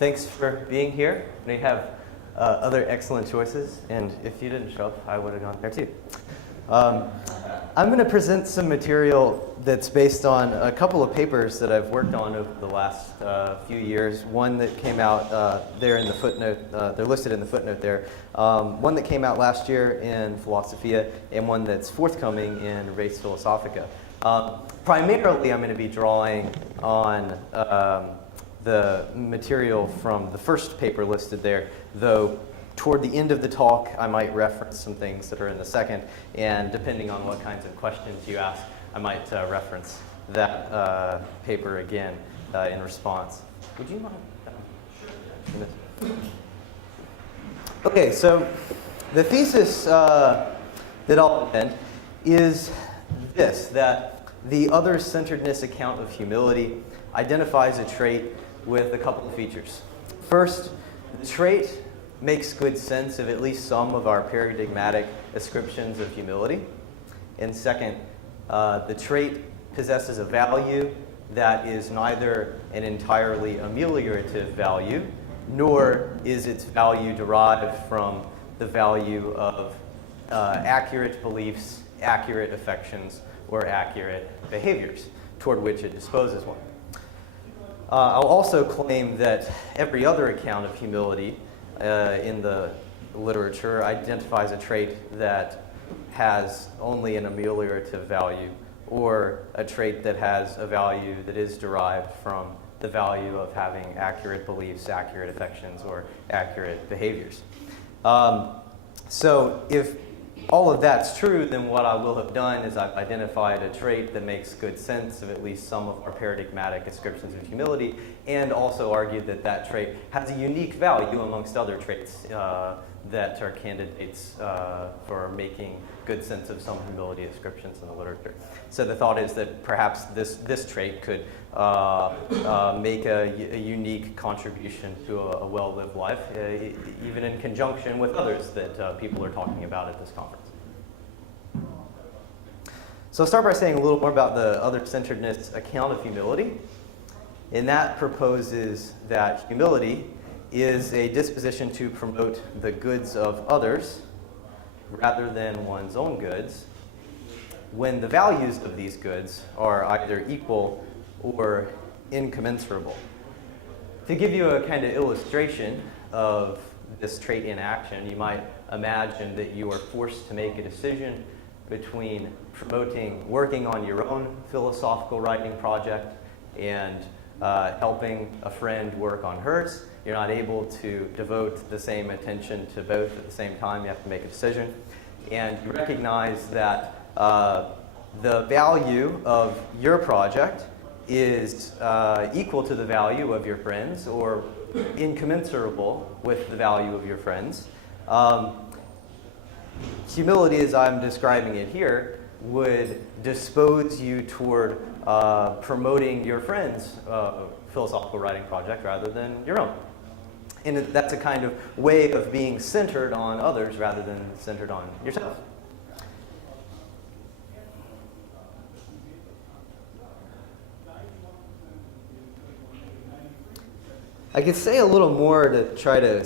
Thanks for being here. We have other excellent choices, and if you didn't show up, I would have gone there too. I'm going to present some material that's based on a couple of papers that I've worked on over the last few years. One that came out there in the footnote, they're listed in the footnote there. One that came out last year in Philosophia, and one that's forthcoming in Res Philosophica. Primarily, I'm going to be drawing on the material from the first paper listed there, though toward the end of the talk, I might reference some things that are in the second, and depending on what kinds of questions you ask, I might reference that paper again in response. Would you mind? Sure. Okay, so the thesis that I'll defend is this, that the other-centeredness account of humility identifies a trait with a couple of features. First, the trait makes good sense of at least some of our paradigmatic ascriptions of humility. And second, the trait possesses a value that is neither an entirely ameliorative value, nor is its value derived from the value of accurate beliefs, accurate affections, or accurate behaviors toward which it disposes one. I'll also claim that every other account of humility in the literature identifies a trait that has only an ameliorative value, or a trait that has a value that is derived from the value of having accurate beliefs, accurate affections, or accurate behaviors. So if all of that's true, then what I will have done is I've identified a trait that makes good sense of at least some of our paradigmatic ascriptions of humility, and also argued that that trait has a unique value amongst other traits that are candidates for making good sense of some humility ascriptions in the literature. So the thought is that perhaps this trait could make a unique contribution to a well-lived life, even in conjunction with others that people are talking about at this conference. So I'll start by saying a little more about the other-centeredness account of humility. And that proposes that humility is a disposition to promote the goods of others rather than one's own goods, when the values of these goods are either equal or incommensurable. To give you a kind of illustration of this trait in action, you might imagine that you are forced to make a decision between working on your own philosophical writing project and helping a friend work on hers. You're not able to devote the same attention to both at the same time. You have to make a decision. And you recognize that the value of your project is equal to the value of your friends, or incommensurable with the value of your friends. Humility, as I'm describing it here, would dispose you toward promoting your friend's philosophical writing project rather than your own. And that's a kind of way of being centered on others rather than centered on yourself. I could say a little more to try to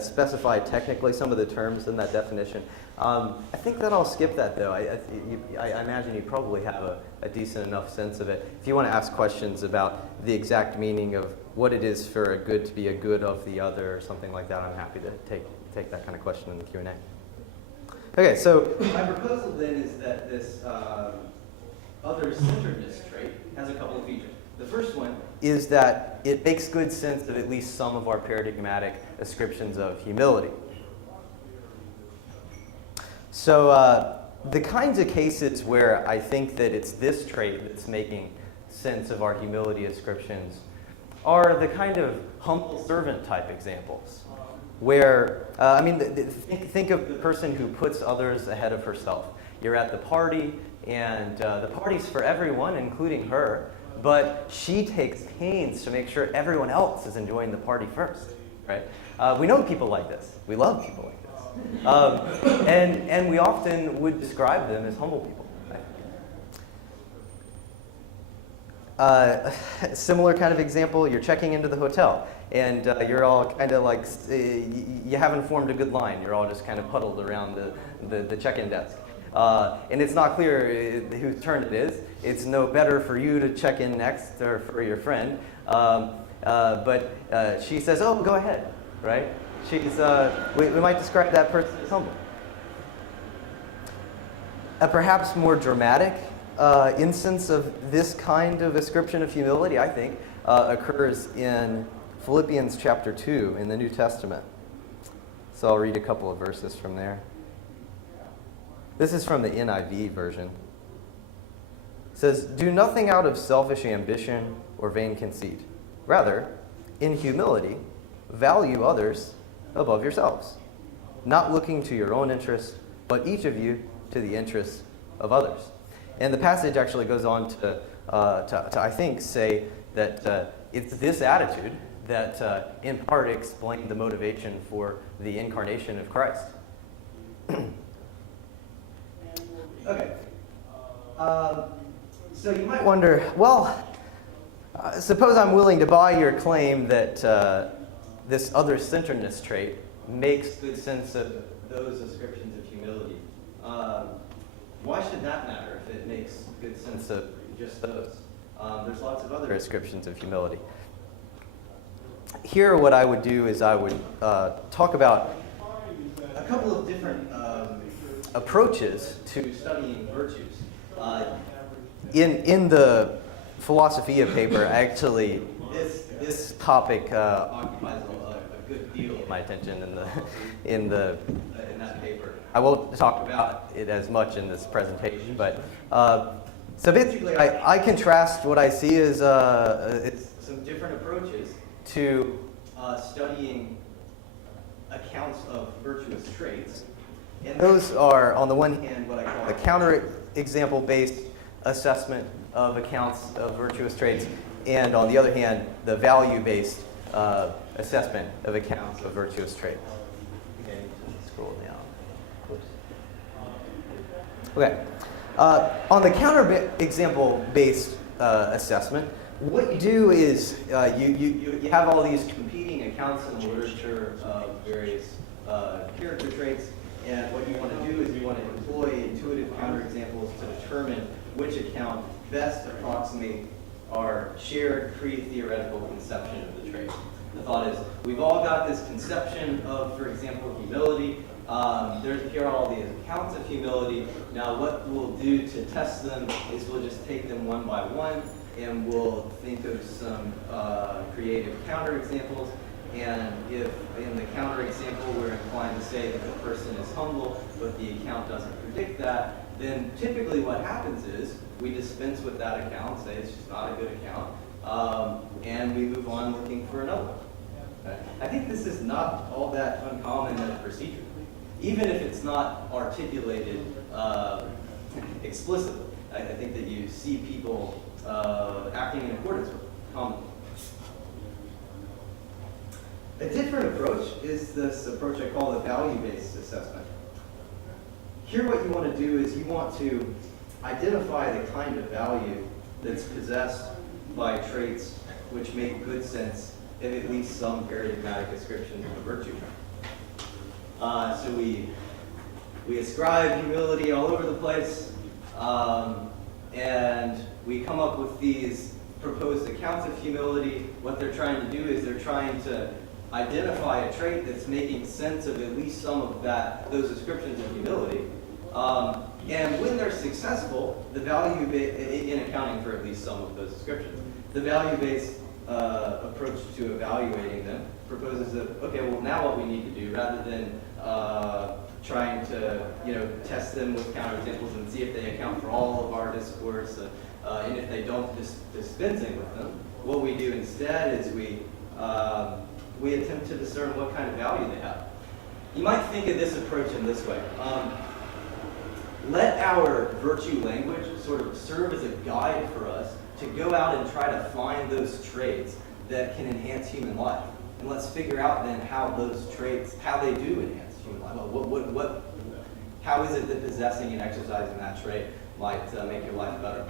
specify technically some of the terms in that definition. I think that I'll skip that, though. I imagine you probably have a decent enough sense of it. If you want to ask questions about the exact meaning of what it is for a good to be a good of the other or something like that, I'm happy to take that kind of question in the Q&A. Okay, so my proposal then is that this other-centeredness trait has a couple of features. The first one is that it makes good sense of at least some of our paradigmatic ascriptions of humility. So the kinds of cases where I think that it's this trait that's making sense of our humility ascriptions are the kind of humble servant type examples, where, think of the person who puts others ahead of herself. You're at the party, and the party's for everyone, including her, but she takes pains to make sure everyone else is enjoying the party first, right? We know people like this. We love people like this. And we often would describe them as humble people. Similar kind of example, you're checking into the hotel, and you're all kind of like, you haven't formed a good line. You're all just kind of huddled around the check-in desk. And it's not clear whose turn it is. It's no better for you to check in next or for your friend. But she says, oh, go ahead, right? We might describe that person as humble. A perhaps more dramatic instance of this kind of ascription of humility, I think, occurs in Philippians chapter 2 in the New Testament. So I'll read a couple of verses from there. This is from the NIV version. It says, do nothing out of selfish ambition or vain conceit. Rather, in humility, value others above yourselves, not looking to your own interests, but each of you to the interests of others. And the passage actually goes on to I think, say that it's this attitude that in part explained the motivation for the incarnation of Christ. Okay. So you might wonder, well, suppose I'm willing to buy your claim that this other-centeredness trait makes good sense of those ascriptions of humility. Why should that matter if it makes good sense of just those? There's lots of other ascriptions of humility. Here, what I would do is I would talk about a couple of different approaches to studying virtues. In the Philosophia paper, actually, this topic occupies a good deal of my attention in that paper. I won't talk about it as much in this presentation, but so basically, I contrast what I see as some different approaches to studying accounts of virtuous traits. And those are, on the one hand, what I call the counter-example-based assessment of accounts of virtuous traits, and on the other hand, the value-based assessment of accounts of virtuous traits. Okay, scroll down. Okay. On the counter-example-based assessment, what you do is you have all these competing accounts in the literature of various character traits, and what you want to do is you want to employ intuitive counterexamples to determine which account best approximates our shared pre-theoretical conception of the trait. The thought is, we've all got this conception of, for example, humility. Here are all these accounts of humility. Now what we'll do to test them is we'll just take them one by one, and we'll think of some creative counterexamples. And if in the counterexample we're inclined to say that the person is humble, but the account doesn't predict that, then typically what happens is we dispense with that account, say it's just not a good account, and we move on looking for another one. Okay? I think this is not all that uncommon as a procedure, even if it's not articulated explicitly. I think that you see people acting in accordance with it commonly. A different approach is this approach I call the value-based assessment. Here what you want to do is you want to identify the kind of value that's possessed by traits which make good sense of at least some paradigmatic ascriptions of a virtue. So we ascribe humility all over the place, and we come up with these proposed accounts of humility. What they're trying to do is they're trying to identify a trait that's making sense of at least some of those ascriptions of humility. And when they're successful, the value in accounting for at least some of those ascriptions, the value-based approach to evaluating them proposes that, okay, well now what we need to do, rather than trying to test them with counterexamples and see if they account for all of our discourse, and if they don't, dispensing with them, what we do instead is we attempt to discern what kind of value they have. You might think of this approach in this way. Let our virtue language sort of serve as a guide for us to go out and try to find those traits that can enhance human life. And let's figure out then how those traits, how they do enhance human life. How is it that possessing and exercising that trait might make your life better?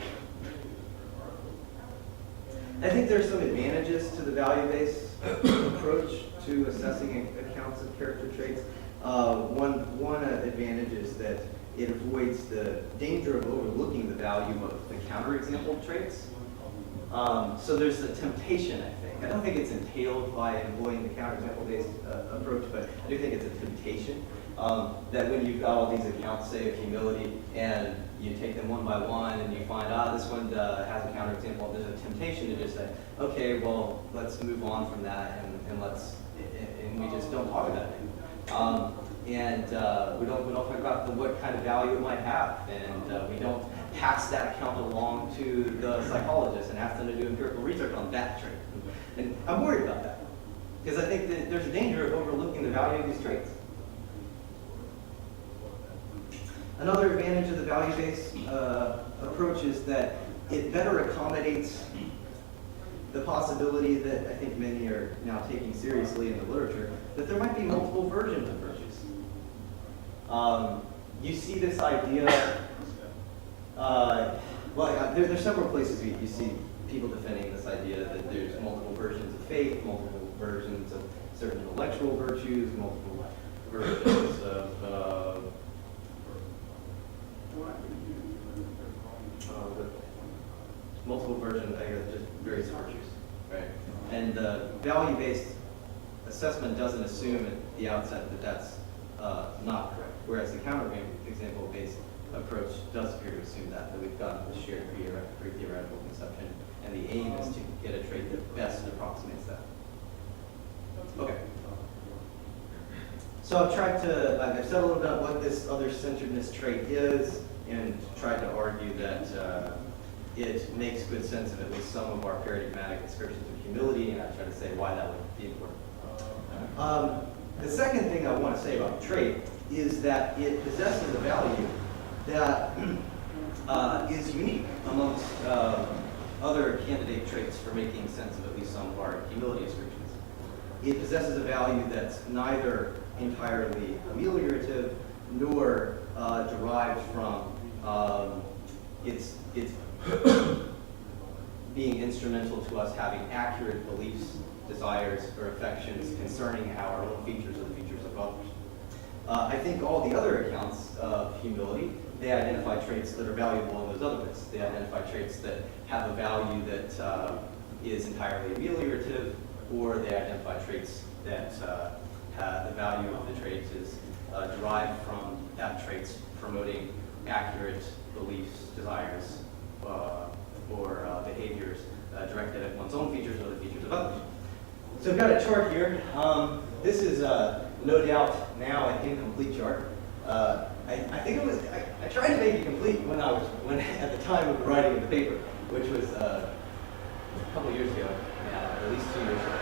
I think there's some advantages to the value-based approach to assessing accounts of character traits. One advantage is that it avoids the danger of overlooking the value of the counterexample traits. So there's a temptation, I think. I don't think it's entailed by employing the counterexample-based approach, but I do think it's a temptation that when you've got all these accounts, say, of humility, and you take them one by one, and you find, this one has a counterexample, there's a temptation to just say, okay, well, let's move on from that, and we just don't talk about it. We don't talk about what kind of value it might have, and we don't pass that account along to the psychologist and ask them to do empirical research on that trait. And I'm worried about that, because I think that there's a danger of overlooking the value of these traits. Another advantage of the value-based approach is that it better accommodates the possibility that I think many are now taking seriously in the literature, that there might be multiple versions of virtues. You see this idea, there's several places you see people defending this idea that there's multiple versions of faith, multiple versions of certain intellectual virtues, multiple versions of multiple versions, I guess, just various virtues, right? And the value-based assessment doesn't assume at the outset that that's not correct, whereas the counter-example-based approach does appear to assume that we've got the shared pre-theoretical conception, and the aim is to get a trait that best approximates that. Okay. So I've said a little bit about what this other-centeredness trait is, and tried to argue that it makes good sense of at least some of our paradigmatic descriptions of humility, and I try to say why that would be important. The second thing I want to say about the trait is that it possesses a value that is unique amongst other candidate traits for making sense of at least some of our humility descriptions. It possesses a value that's neither entirely ameliorative nor derived from its being instrumental to us having accurate beliefs, desires, or affections concerning our own features or the features of others. I think all the other accounts of humility, they identify traits that are valuable in those other ways. They identify traits that have a value that is entirely ameliorative, or they identify traits that the value of the trait is derived from that trait's promoting accurate beliefs, desires, or behaviors directed at one's own features or the features of others. So I've got a chart here. This is no doubt now an incomplete chart. I think it was. I tried to make it complete when at the time of the writing of the paper, which was a couple years ago, at least 2 years ago.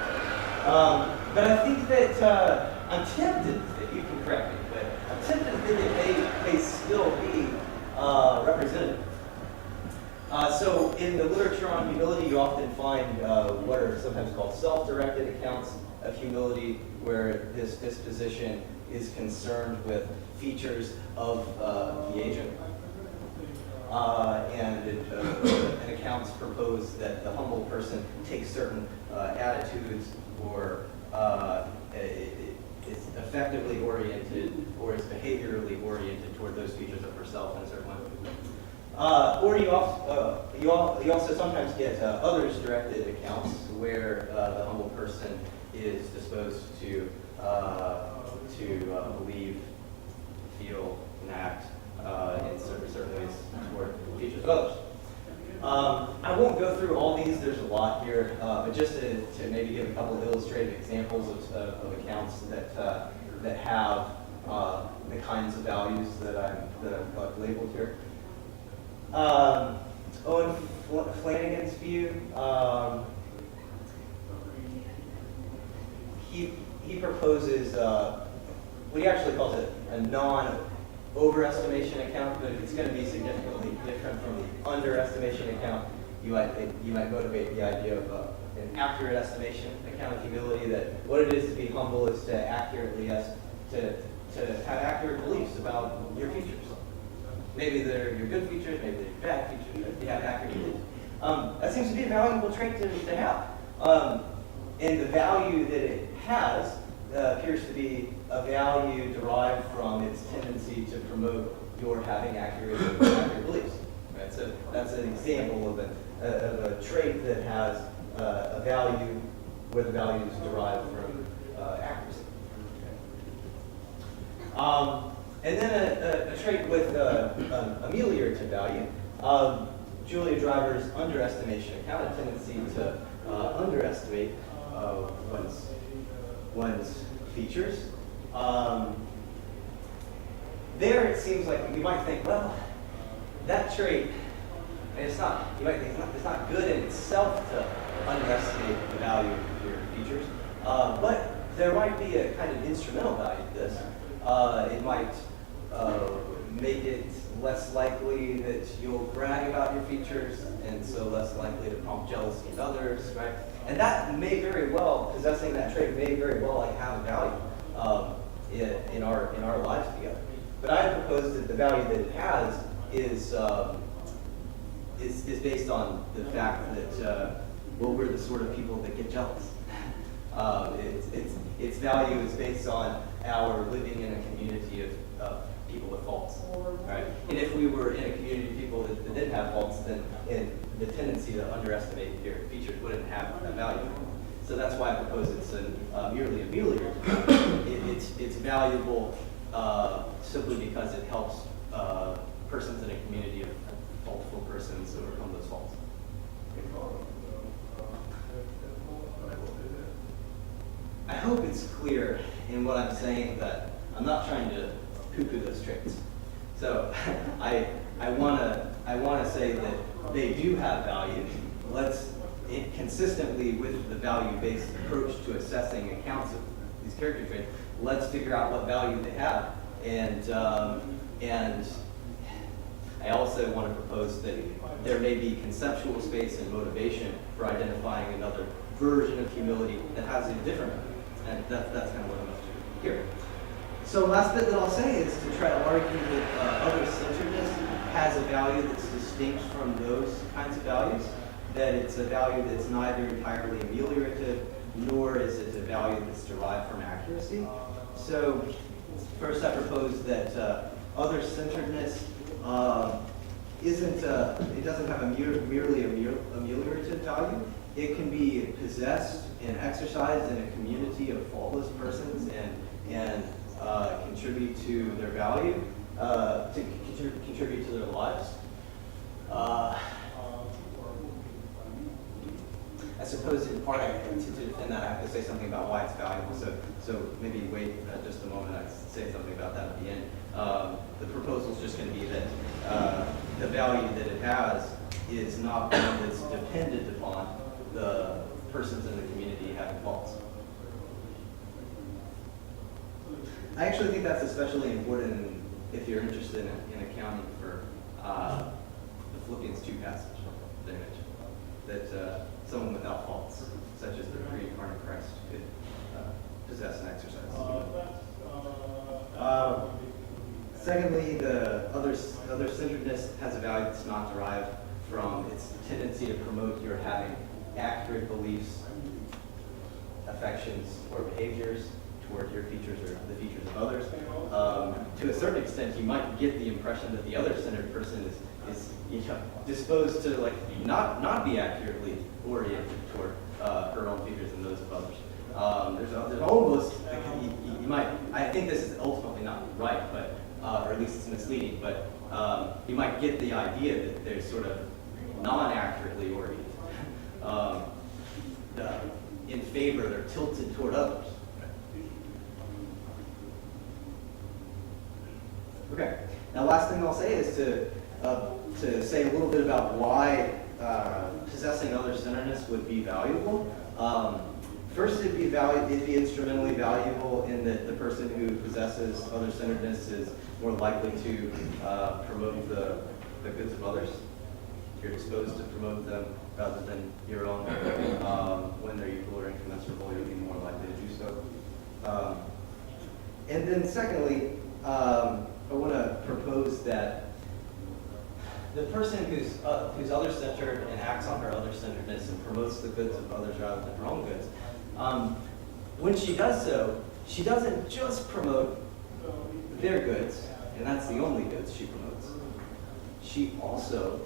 But I think that I'm tempted. You can correct me, but I'm tempted to think that they may still be representative. So in the literature on humility, you often find what are sometimes called self-directed accounts of humility, where this disposition is concerned with features of the agent. And accounts propose that the humble person takes certain attitudes or is effectively oriented or is behaviorally oriented toward those features of herself in a certain way. Or you also sometimes get others-directed accounts where the humble person is disposed to believe, feel, and act in certain ways toward features of others. I won't go through all these. There's a lot here, but just to maybe give a couple of illustrative examples of accounts that have the kinds of values that I've labeled here. Owen Flanagan's view, he proposes what he actually calls it a non-overestimation account, but if it's going to be significantly different from the underestimation account, you might motivate the idea of an accurate estimation account of humility, that what it is to be humble is to accurately to have accurate beliefs about your features. Maybe they're your good features, maybe they're your bad features, but you have accurate beliefs. That seems to be a valuable trait to have. And the value that it has appears to be a value derived from its tendency to promote your having accurate beliefs. Right? So that's an example of a trait that has a value where the value is derived from accuracy. And then a trait with ameliorative value. Julia Driver's underestimation account, a tendency to underestimate one's features. There it seems like you might think, well, that trait, it's not, you might think it's not good in itself to underestimate the value of your features, but there might be a kind of instrumental value to this. It might make it less likely that you'll brag about your features, and so less likely to prompt jealousy in others, right? And that may very well, possessing that trait may very well have a value in our lives together. But I propose that the value that it has is based on the fact that well, we're the sort of people that get jealous. Its value is based on our living in a community of people with faults, right? And if we were in a community of people that didn't have faults, then the tendency to underestimate your features wouldn't have a value. So that's why I propose it's merely ameliorative. It's valuable simply because it helps persons in a community of faultful persons overcome those faults. I hope it's clear in what I'm saying that I'm not trying to poo-poo those traits. So I want to say that they do have value. Consistently with the value-based approach to assessing accounts of these character traits, let's figure out what value they have. And I also want to propose that there may be conceptual space and motivation for identifying another version of humility that has a different value. And that's kind of what I'm up to here. So last bit that I'll say is to try to argue that other-centeredness has a value that's distinct from those kinds of values, that it's a value that's neither entirely ameliorative, nor is it a value that's derived from accuracy. So first I propose that other-centeredness it doesn't have a merely ameliorative value. It can be possessed and exercised in a community of faultless persons and contribute to their value, to contribute to their lives. I suppose in part to defend that I have to say something about why it's valuable. So maybe wait just a moment. I say something about that at the end. The proposal is just going to be that the value that it has is not one that's dependent upon the persons in the community having faults. I actually think that's especially important if you're interested in accounting for the Philippians 2 passage that I mentioned, that someone without faults, such as the pre-incarnate Christ, could possess and exercise. Secondly, the other-centeredness has a value that's not derived from its tendency to promote your having accurate beliefs, affections, or behaviors toward your features or the features of others. To a certain extent, you might get the impression that the other-centered person is disposed to not be accurately oriented toward her own features and those of others. There's almost you might. I think this is ultimately not right, but or at least it's misleading. But you might get the idea that they're sort of non-accurately oriented. In favor, they're tilted toward others. Okay. Now, last thing I'll say is to say a little bit about why possessing other-centeredness would be valuable. First, it'd be instrumentally valuable in that the person who possesses other-centeredness is more likely to promote the goods of others. You're disposed to promote them rather than your own. When they're equal or incommensurable, you'll be more likely to do so. And then secondly, I want to propose that the person who's other-centered and acts on her other-centeredness and promotes the goods of others rather than her own goods, when she does so, she doesn't just promote their goods, and that's the only goods she promotes. She also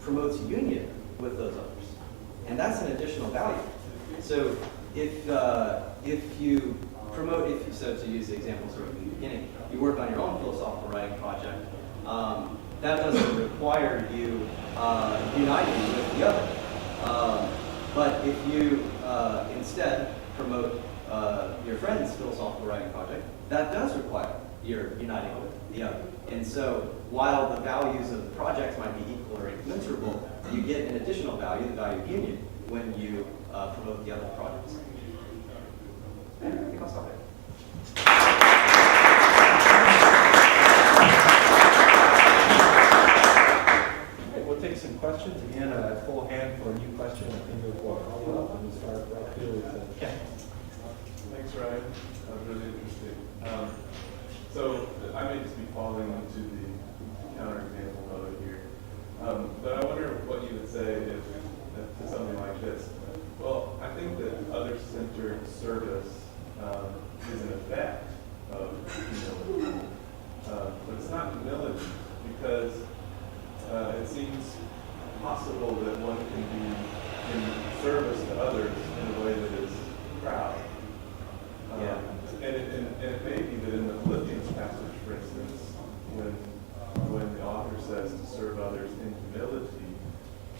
promotes union with those others, and that's an additional value. So if you promote, so to use the example sort of in the beginning, you work on your own philosophical writing project, that doesn't require you uniting with the other. But if you instead promote your friend's philosophical writing project, that does require your uniting with the other. And so while the values of the projects might be equal or incommensurable, you get an additional value, the value of union, when you promote the other projects. I think I'll stop there. We'll take some questions. Again, a full hand for a new question. I think we'll follow up and we'll start right here with Ken. Thanks, Ryan. That was really interesting. So I may just be following onto the counterexample mode here. But I wonder what you would say if to something like this. Well, I think that other-centered service is an effect of humility. But it's not humility because it seems possible that one can be in service to others in a way that is proud. And it may be that in the Philippians passage, for instance, when the author says to serve others in humility,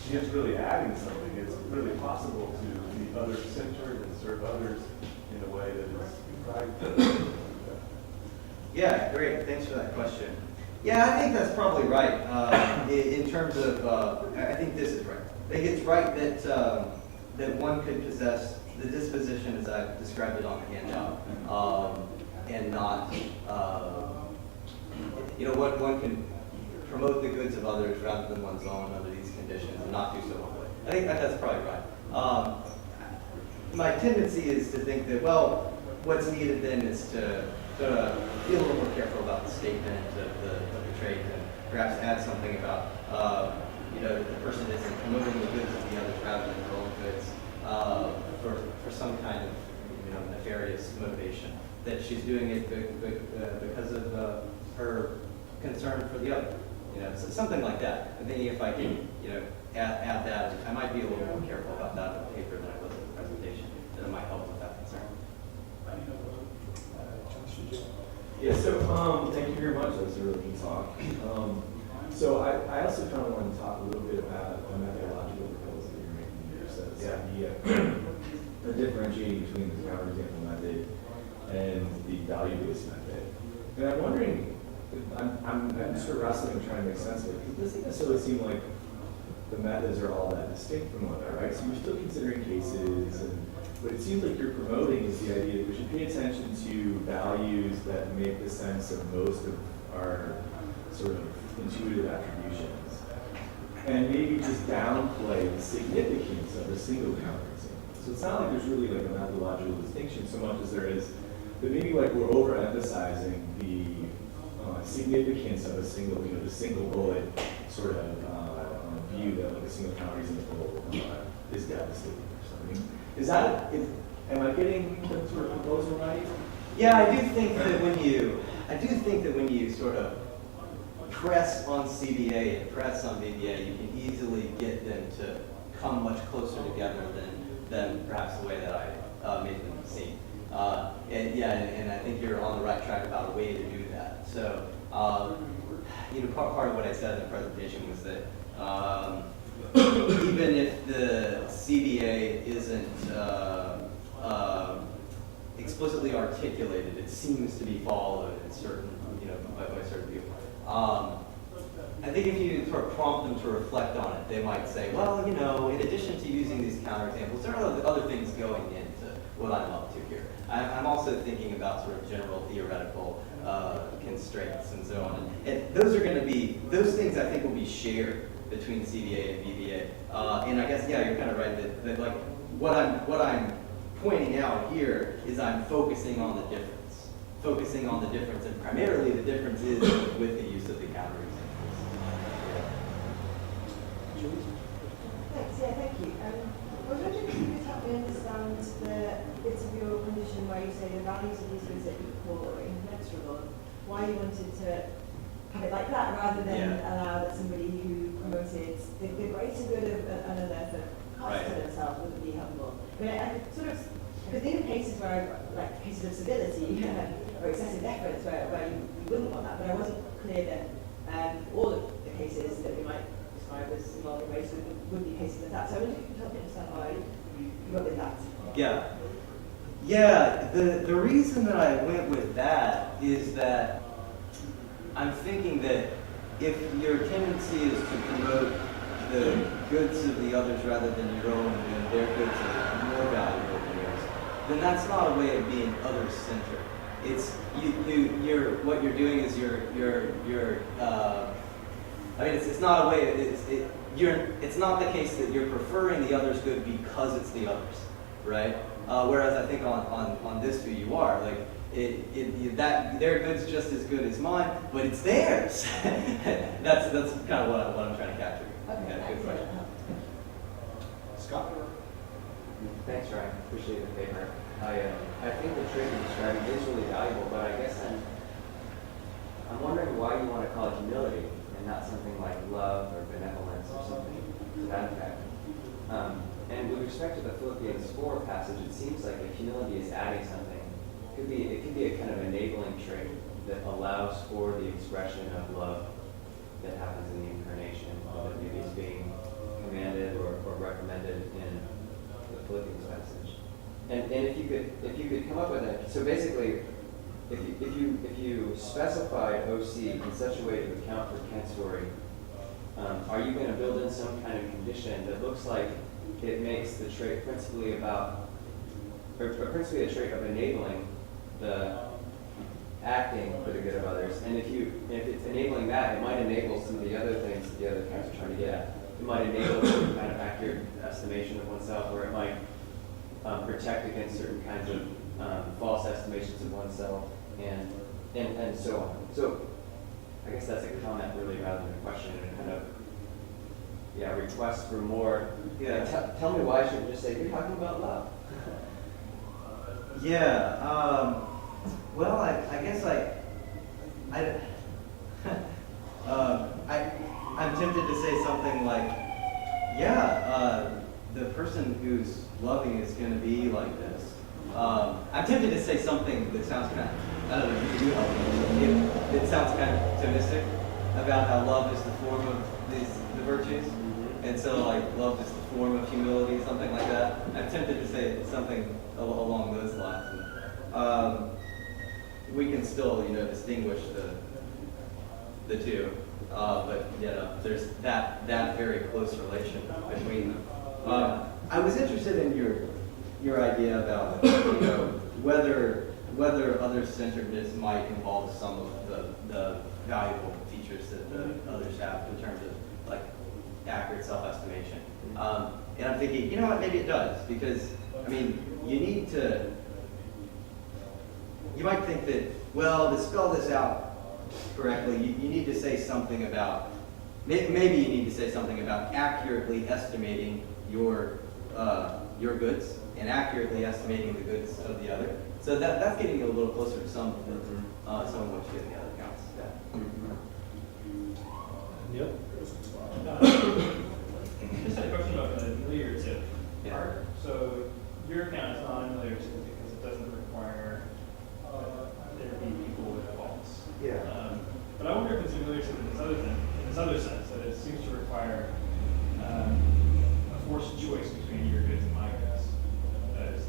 he is really adding something. It's really possible to be other-centered and serve others in a way that is prideful. Yeah, great. Thanks for that question. Yeah, I think that's probably right. In terms of, I think this is right. I think it's right that one could possess the disposition as I've described it on the handout, and not, one can promote the goods of others rather than one's own under these conditions and not do so one way. I think that's probably right. My tendency is to think that, well, what's needed then is to be a little more careful about the statement of the trait and perhaps add something about, that the person isn't promoting the goods of the others rather than their own goods for some kind of nefarious motivation. That she's doing it because of her concern for the other. So something like that. I'm thinking if I can, add that, I might be a little more careful about that in the paper than I was in the presentation. That might help with that concern. Yeah, so thank you very much. That was a really good talk. So I also kind of want to talk a little bit about the methodological proposal that you're making here. So this idea of differentiating between the counterexample method and the value-based method. And I'm wondering, I'm sort of wrestling and trying to make sense of it, because it doesn't necessarily seem like the methods are all that distinct from one another, right? So you're still considering cases, and what it seems like you're promoting is the idea that we should pay attention to values that make the sense of most of our sort of intuitive attributions, and maybe just downplay the significance of a single counterexample. So it's not like there's really like a methodological distinction so much as there is that maybe like we're overemphasizing the significance of a single, the single bullet sort of view that like a single counterexample is devastating or something. Am I getting the sort of proposal right? Yeah, I do think that when you sort of press on CBA and press on VBA, you can easily get them to come much closer together than perhaps the way that I made them seem. And I think you're on the right track about a way to do that. So, part of what I said in the presentation was that even if the CBA isn't explicitly articulated, it seems to be followed in certain, by certain people. I think if you sort of prompt them to reflect on it, they might say, well, in addition to using these counterexamples, there are other things going into what I'm up to here. I'm also thinking about sort of general theoretical constraints and so on. And those things I think will be shared between CBA and VBA. And I guess, you're kind of right that like what I'm pointing out here is I'm focusing on the difference. And primarily the difference is with the use of the counterexamples. Thanks, yeah, thank you. I was wondering if you could help me understand the bit of your condition where you say the values of these goods are equal or incommensurable, why you wanted to have it like that rather than allow that somebody who promoted the greater good of another for cost to themselves wouldn't be helpful. I mean, I could sort of, I could think of cases where, like cases of civility or excessive deference where you wouldn't want that, but I wasn't clear that all of the cases that we might describe as involving race would be cases of that. So I wonder if you could help me understand why you went with that. Yeah, the reason that I went with that is that I'm thinking that if your tendency is to promote the goods of the others rather than your own, and their goods are more valuable than yours, then that's not a way of being other-centered. It's what you're doing is I mean, it's not a way. It's not the case that you're preferring the other's good because it's the others, right? Whereas I think on this view you are like that their good's just as good as mine, but it's theirs. that's kind of what I'm trying to capture. Okay, Yeah, good question. Scott? Thanks, Ryan. Appreciate the paper. I think the trait you're describing is really valuable, but I guess I'm wondering why you want to call it humility and not something like love or benevolence or something to that effect. And with respect to the Philippians 4 passage, it seems like if humility is adding something, it could be a kind of enabling trait that allows for the expression of love that happens in the incarnation, or that maybe is being commanded or recommended in the Philippians passage. And if you could come up with it, so basically, if you specified OC in such a way to account for Kent's story, are you going to build in some kind of condition that looks like it makes the trait principally a trait of enabling the acting for the good of others? And if it's enabling that, it might enable some of the other things that the other accounts are trying to get at. It might enable some kind of accurate estimation of oneself, or it might protect against certain kinds of false estimations of oneself, and so on. So I guess that's a comment really rather than a question, and kind of request for more. Yeah. Tell me why I shouldn't just say you're talking about love. Yeah. Well, I guess I'm tempted to say something like, the person who's loving is going to be like this. I'm tempted to say something that sounds kind of, I don't know, you help me. It sounds kind of optimistic about how love is the form of the virtues. And so, like, love is the form of humility, something like that. I'm tempted to say something along those lines. We can still, distinguish the two, but there's that very close relation between them. I was interested in your idea about whether other-centeredness might involve some of the valuable features that the others have in terms of like accurate self-estimation. And I'm thinking, you know what, maybe it does, because I mean, you might think that, well, to spell this out correctly, you need to say something about, maybe you need to say something about accurately estimating your goods and accurately estimating the goods of the other. So that's getting you a little closer to some of what you get in the other accounts. Yep. Just a question about the ameliorative Yeah. part. So your account is not ameliorative because it doesn't require there to be people with faults. Yeah. But I wonder if it's ameliorative in this other sense, that it seems to require a forced choice between your goods and my goods. That is,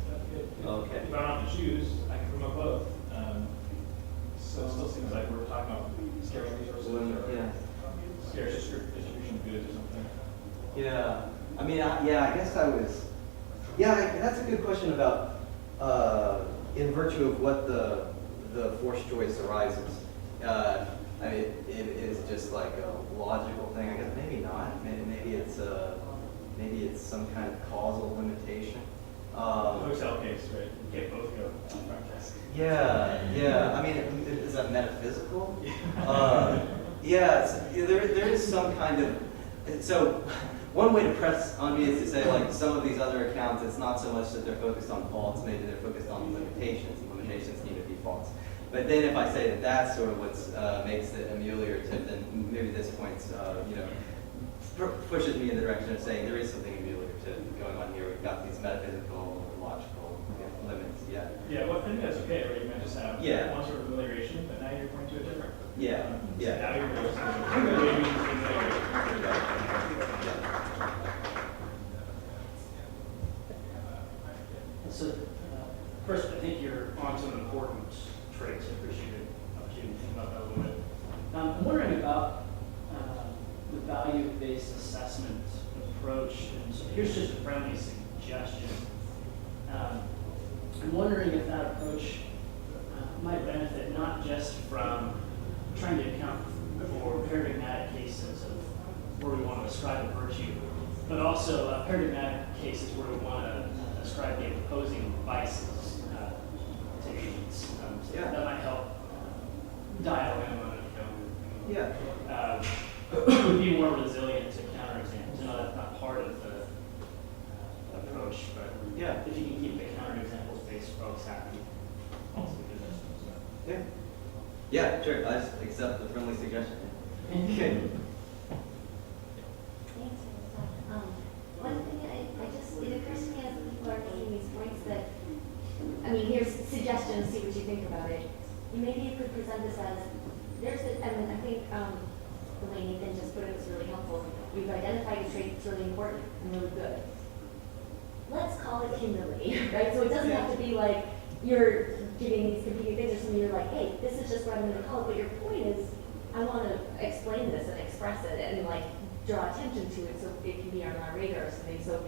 Okay. if I don't have to choose, I can promote both. So it still seems like we're talking about scarce resources or scarce distribution of goods or something. Yeah. I mean, I guess I was. That's a good question about in virtue of what the forced choice arises. I mean, it is just like a logical thing. I guess maybe not. Maybe it's some kind of causal limitation. Hotel case, right? You can't both go on the front desk. Yeah. I mean, is that metaphysical? There is some kind of. So one way to press on me is to say, like, some of these other accounts, it's not so much that they're focused on faults, maybe they're focused on limitations, and limitations need to be faults. But then if I say that that's sort of what makes it ameliorative, then maybe this points, you know, pushes me in the direction of saying there is something ameliorative going on here. We've got these metaphysical, logical limits, yeah. Yeah, well, I think that's okay, right? You might just have one sort of amelioration, but now you're pointing to a different. Yeah, So yeah. now you're going to amelioration. So, first, I think you're on some important traits. I appreciate the opportunity to think about that a little bit. I'm wondering about the value-based assessment approach. And so here's just a friendly suggestion. I'm wondering if that approach might benefit not just from trying to account for paradigmatic cases of where we want to ascribe a virtue, but also paradigmatic cases where we want to ascribe the opposing vices to agents. So Yeah. that might help dial in on it. Yeah. Would be more resilient to counterexamples. I know that's not part of the approach, but Yeah. if you can keep the counterexamples based folks happy, also good. Yeah. Yeah, sure. I just accept the friendly suggestion. Okay. Thanks for the talk. One thing it occurs to me as people are making these points that, I mean, here's suggestions, see what you think about it. Maybe you could present this as, I think the way Nathan just put it was really helpful. You've identified a trait that's really important and really good. Let's call it humility, right? So it doesn't have to be like you're giving these competing things or something, you're like, hey, this is just what I'm going to call it. But your point is, I want to explain this and express it and like draw attention to it so it can be on our radar or something. So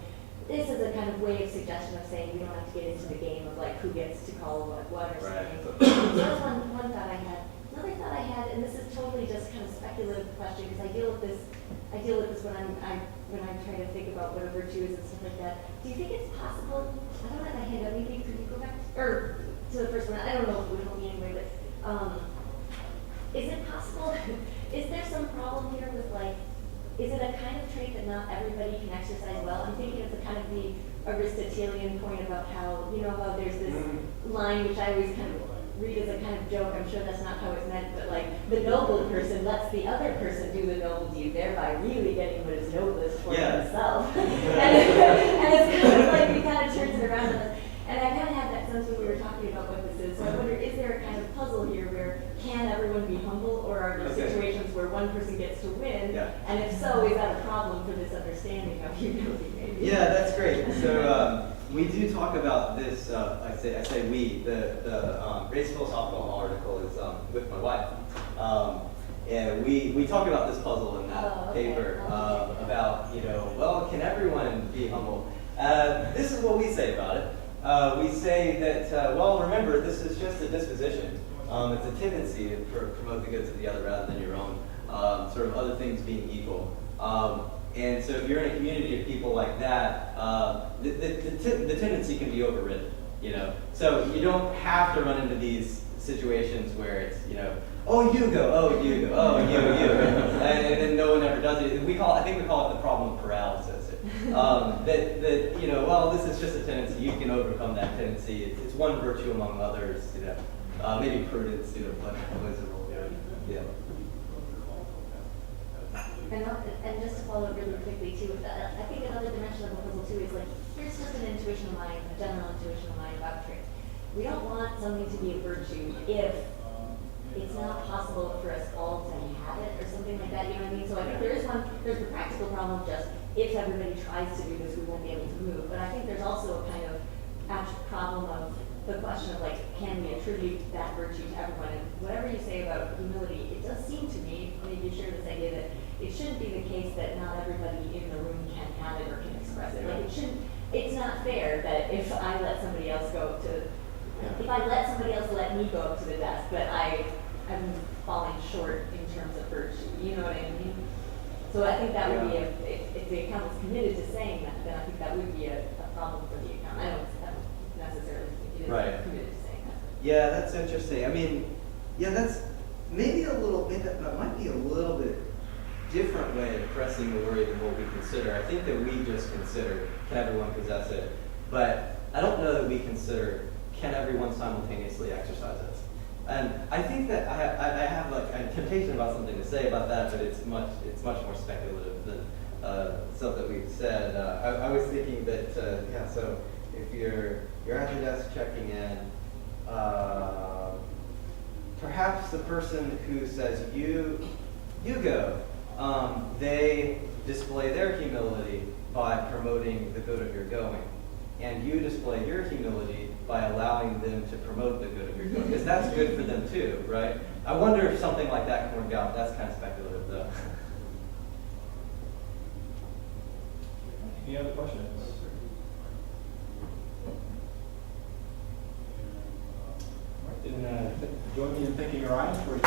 this is a kind of way of suggestion of saying we don't have to get into the game of like who gets to call what or something. So that's one thought I had. Another thought I had, and this is totally just kind of speculative question because I deal with this when I'm trying to think about what a virtue is and stuff like that. Do you think it's possible? I don't have my hand up. Maybe could you go back to the first one? I don't know if it would help me anyway, but is it possible? Is there some problem here with like? Is it a kind of trait that not everybody can exercise well? I'm thinking of the kind of the Aristotelian point about how, you know, how there's this line which I always kind of read as a kind of joke. I'm sure that's not how it's meant, but like the noble person lets the other person do the noble deed, thereby really getting what is noblest for himself. and it's kind of like, he kind of turns it around on us. And I kind of had that sense when we were talking about what this is. So I wonder, is there a kind of puzzle here where can everyone be humble, or are there situations where one person gets to win? Yeah. And if so, is that a problem for this understanding of humility, maybe? Yeah, that's great. So we do talk about this. I say we. The Race Philosophical article is with my wife, and we talk about this puzzle in that paper about, you know, well, can everyone be humble? This is what we say about it. We say that, well, remember, this is just a disposition. It's a tendency to promote the goods of the other rather than your own, sort of other things being equal. And so if you're in a community of people like that, the tendency can be overridden, you know. So you don't have to run into these situations where it's, you know, oh, you go, oh, you go, oh, you, and then no one ever does it. I think we call it the problem of paralysis. That you know, well, this is just a tendency. You can overcome that tendency. It's one virtue among others, you know. Maybe prudence, you know, plays a role there. Yeah. And just to follow up really quickly too, I think another dimension of the puzzle too is like, here's just an intuition of mine, a general intuition of mine about traits. We don't want something to be a virtue if it's not possible for us all to have it or something like that, you know what I mean? So I think there's the practical problem of just, if everybody tries to do this, we won't be able to move. But I think there's also a kind of actual problem of the question of like, can we attribute that virtue to everyone? And whatever you say about humility, it does seem to me, maybe you share this idea that it shouldn't be the case that not everybody in the room can have it or can express it. Like it's not fair that if I let somebody else go up to, if I let somebody else let me go up to the desk, but I'm falling short in terms of virtue. You know what I mean? So I think that would be if the account was committed to saying that, then I think that would be a problem for the account. I don't necessarily think it is committed to saying that. Yeah, that's interesting. I mean, yeah, that's maybe a little bit. That might be a little bit different way of expressing the worry than what we consider. I think that we just consider, can everyone possess it? But I don't know that we consider, can everyone simultaneously exercise it? And I think that I have like a temptation about something to say about that, but it's much more speculative than stuff that we've said. I was thinking that yeah. So if you're at the desk checking in, perhaps the person who says you go, they display their humility by promoting the good of your going. And you display your humility by allowing them to promote the good of your going, because that's good for them too, right? I wonder if something like that can work out. That's kind of speculative, though. Any other questions? All right, then join me in thanking Ryan for his